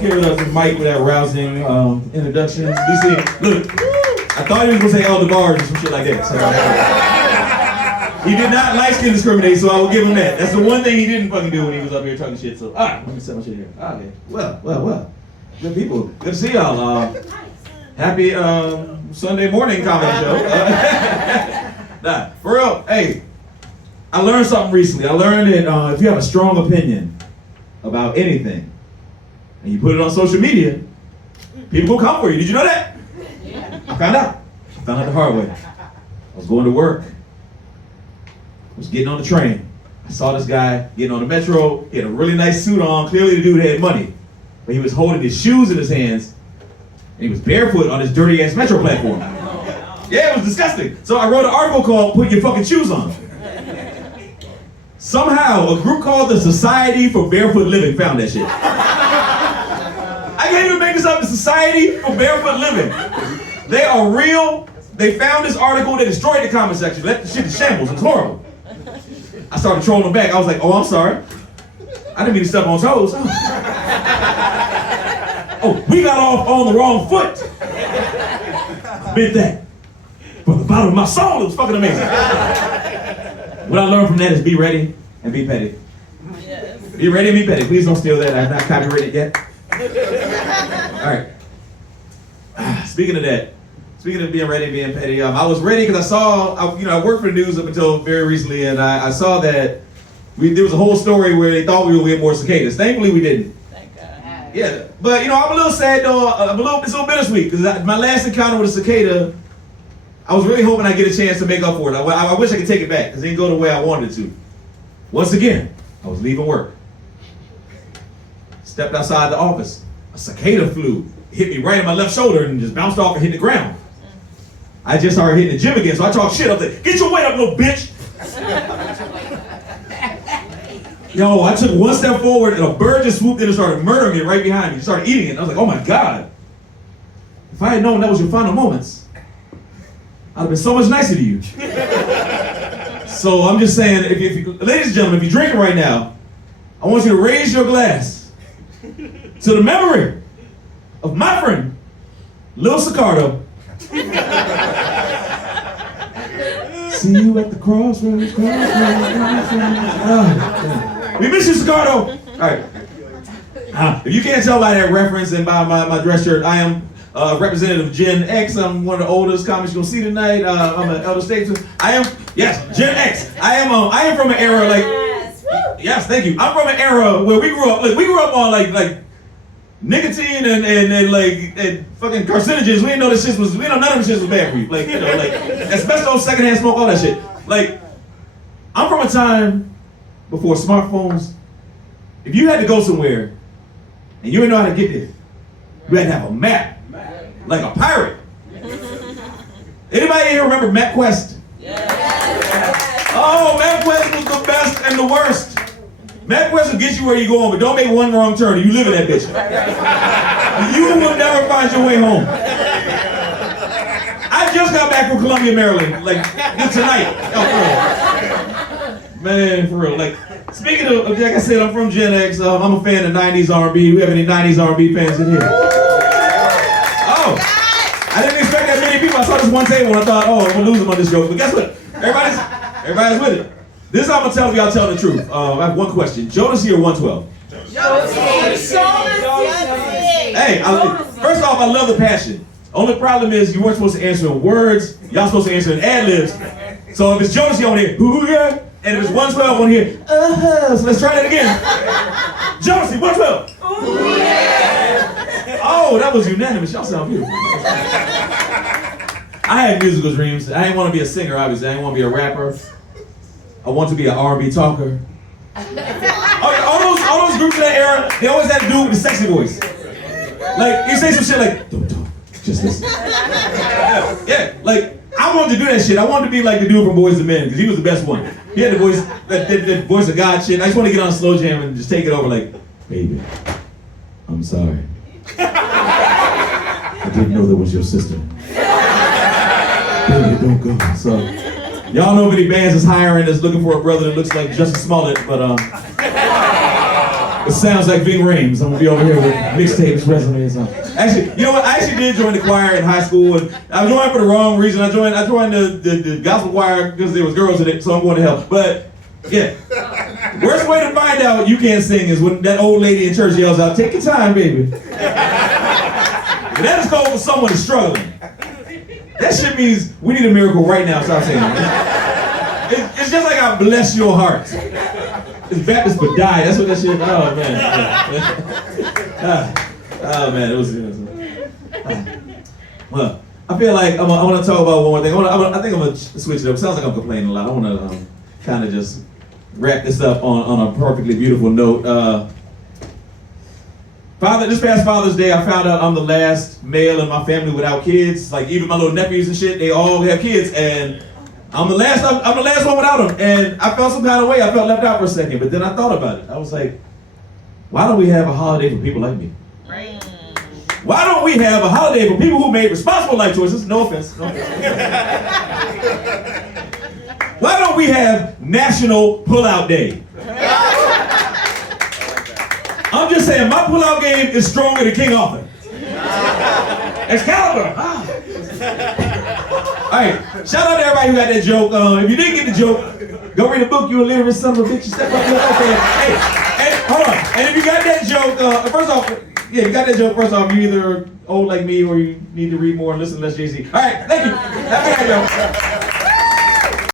Give it up to Mike with that rousing introduction. DC, look, I thought he was gonna say Elder Bars or some shit like that. So, he did not light skin discriminate, so I will give him that. That's the one thing he didn't fucking do when he was up here talking shit. So, let me set my shit here. Okay. Well. Good people. Good to see y'all. Happy Sunday morning comedy show. Nah, for real, hey, I learned something recently. I learned that if you have a strong opinion about anything, and you put it on social media, people will come for you. Did you know that? Yeah. I found out the hard way. I was going to work. I was getting on the train. I saw this guy getting on the metro. He had a really nice suit on. Clearly the dude had money. But he was holding his shoes in his hands, and he was barefoot on his dirty ass metro platform. Yeah, it was disgusting. So I wrote an article called "Put Your Fucking Shoes On." Somehow, a group called the Society for Barefoot Living found that shit. I can't even make this up. The Society for Barefoot Living. They are real. They found this article. They destroyed the comment section. Left the shit in shambles. It's horrible. I started trolling them back. I was like, oh, I'm sorry. I didn't mean to step on toes. Oh, we got off on the wrong foot. Admit that. From the bottom of my soul, it was fucking amazing. What I learned from that is be ready and be petty. Yes. Be ready and be petty. Please don't steal that. I've not copyrighted it yet. All right. Speaking of that, speaking of being ready and being petty, I was ready because I worked for the news up until very recently, and I saw that there was a whole story where they thought we would get more cicadas. Thankfully, we didn't. Thank God. Yeah, but I'm a little sad though. It's a little bittersweet because my last encounter with a cicada, I was really hoping I'd get a chance to make up for it. I wish I could take it back because it didn't go the way I wanted it to. Once again, I was leaving work. Stepped outside the office. A cicada flew, hit me right in my left shoulder and just bounced off and hit the ground. I just started hitting the gym again, so I talked shit. I was like, get your weight up, little bitch. Yo, I took one step forward and a bird just swooped in and started murdering it right behind me. He started eating it. I was like, oh my God. If I had known that was your final moments, I'd have been so much nicer to you. So I'm just saying, ladies and gentlemen, if you're drinking right now, I want you to raise your glass to the memory of my friend, Lil Sicardo. See you at the crossroads. We miss you, Sicardo. All right. If you can't tell by that reference and by my dress shirt, I am representative of Gen X. I'm one of the oldest comics you're gonna see tonight. I'm an elder statesman. Gen X. I am from an era like. Yes, thank you. I'm from an era where we grew up. Like, we grew up on like nicotine and fucking carcinogens. We didn't know this shit was. We didn't know none of this shit was bad for you. Like asbestos, secondhand smoke, all that shit. Like, I'm from a time before smartphones. If you had to go somewhere and you didn't know how to get there, you had to have a map, like a pirate. Anybody here remember MapQuest? Yes. Oh, MapQuest was the best and the worst. MapQuest will get you where you're going, but don't make one wrong turn and you live in that bitch. You will never find your way home. I just got back from Columbia, Maryland, like tonight. Oh, man, for real. Like, speaking of, like I said, I'm from Gen X. I'm a fan of 90s R&B. We have any 90s R&B fans in here? Oh, I didn't expect that many people. I saw this one table and I thought, oh, I'm gonna lose them on this joke. But guess what? Everybody's with it. This is how I'm gonna tell y'all the truth. I have one question. Jodeci or 112? Jodeci. Hey, first off, I love the passion. Only problem is you weren't supposed to answer in words. Y'all supposed to answer in ad-libs. So if it's Jodeci on here, ooh yeah. And if it's 112 on here, so let's try that again. Jodeci, 112. Ooh yeah. Oh, that was unanimous. Y'all sound beautiful. I had musical dreams. I didn't want to be a singer, obviously. I didn't want to be a rapper. I want to be an R&B talker. All those groups in that era, they always had to do with the sexy voice. Like, you say some shit like, don't talk, just listen. Yeah, like, I wanted to do that shit. I wanted to be like the dude from Boys II Men, because he was the best one. He had the voice, that voice of God shit. I just want to get on a slow jam and just take it over like, baby, I'm sorry. I didn't know that was your sister. Baby, don't go. So, y'all know if any bands is hiring that's looking for a brother that looks like Justin Smollett, but sounds like Ving Rhames. I'm gonna be over here with mixtapes, resumes. Actually, you know what? I actually did join the choir in high school, and I joined for the wrong reason. I joined the gospel choir because there was girls in it, so I'm going to help. But yeah, worst way to find out you can't sing is when that old lady in church yells out, "Take your time, baby." That is called for someone who's struggling. That shit means we need a miracle right now. Stop saying that. It's just like I bless your heart. It's Baptist but die. That's what that shit. Oh man. Oh man, it was. Well, I feel like I want to talk about one more thing. I think I'm gonna switch it up. It sounds like I'm complaining a lot. I want to kind of just wrap this up on a perfectly beautiful note. This past Father's Day, I found out I'm the last male in my family without kids. Like even my little nephews and shit, they all have kids, and I'm the last one without them. And I felt some kind of way. I felt left out for a second, but then I thought about it. I was like, why don't we have a holiday for people like me? Right. Why don't we have a holiday for people who made responsible life choices? No offense. No offense. Why don't we have National Pullout Day? I'm just saying, my pullout game is stronger than King Arthur. Excalibur. All right, shout out to everybody who got that joke. If you didn't get the joke, go read a book, you illiterate son of a bitch. You step up. Okay. Hey, hold on. And if you got that joke, first off, you got that joke. First off, you either old like me or you need to read more and listen to less Jay-Z. All right, thank you. Have a good night, y'all.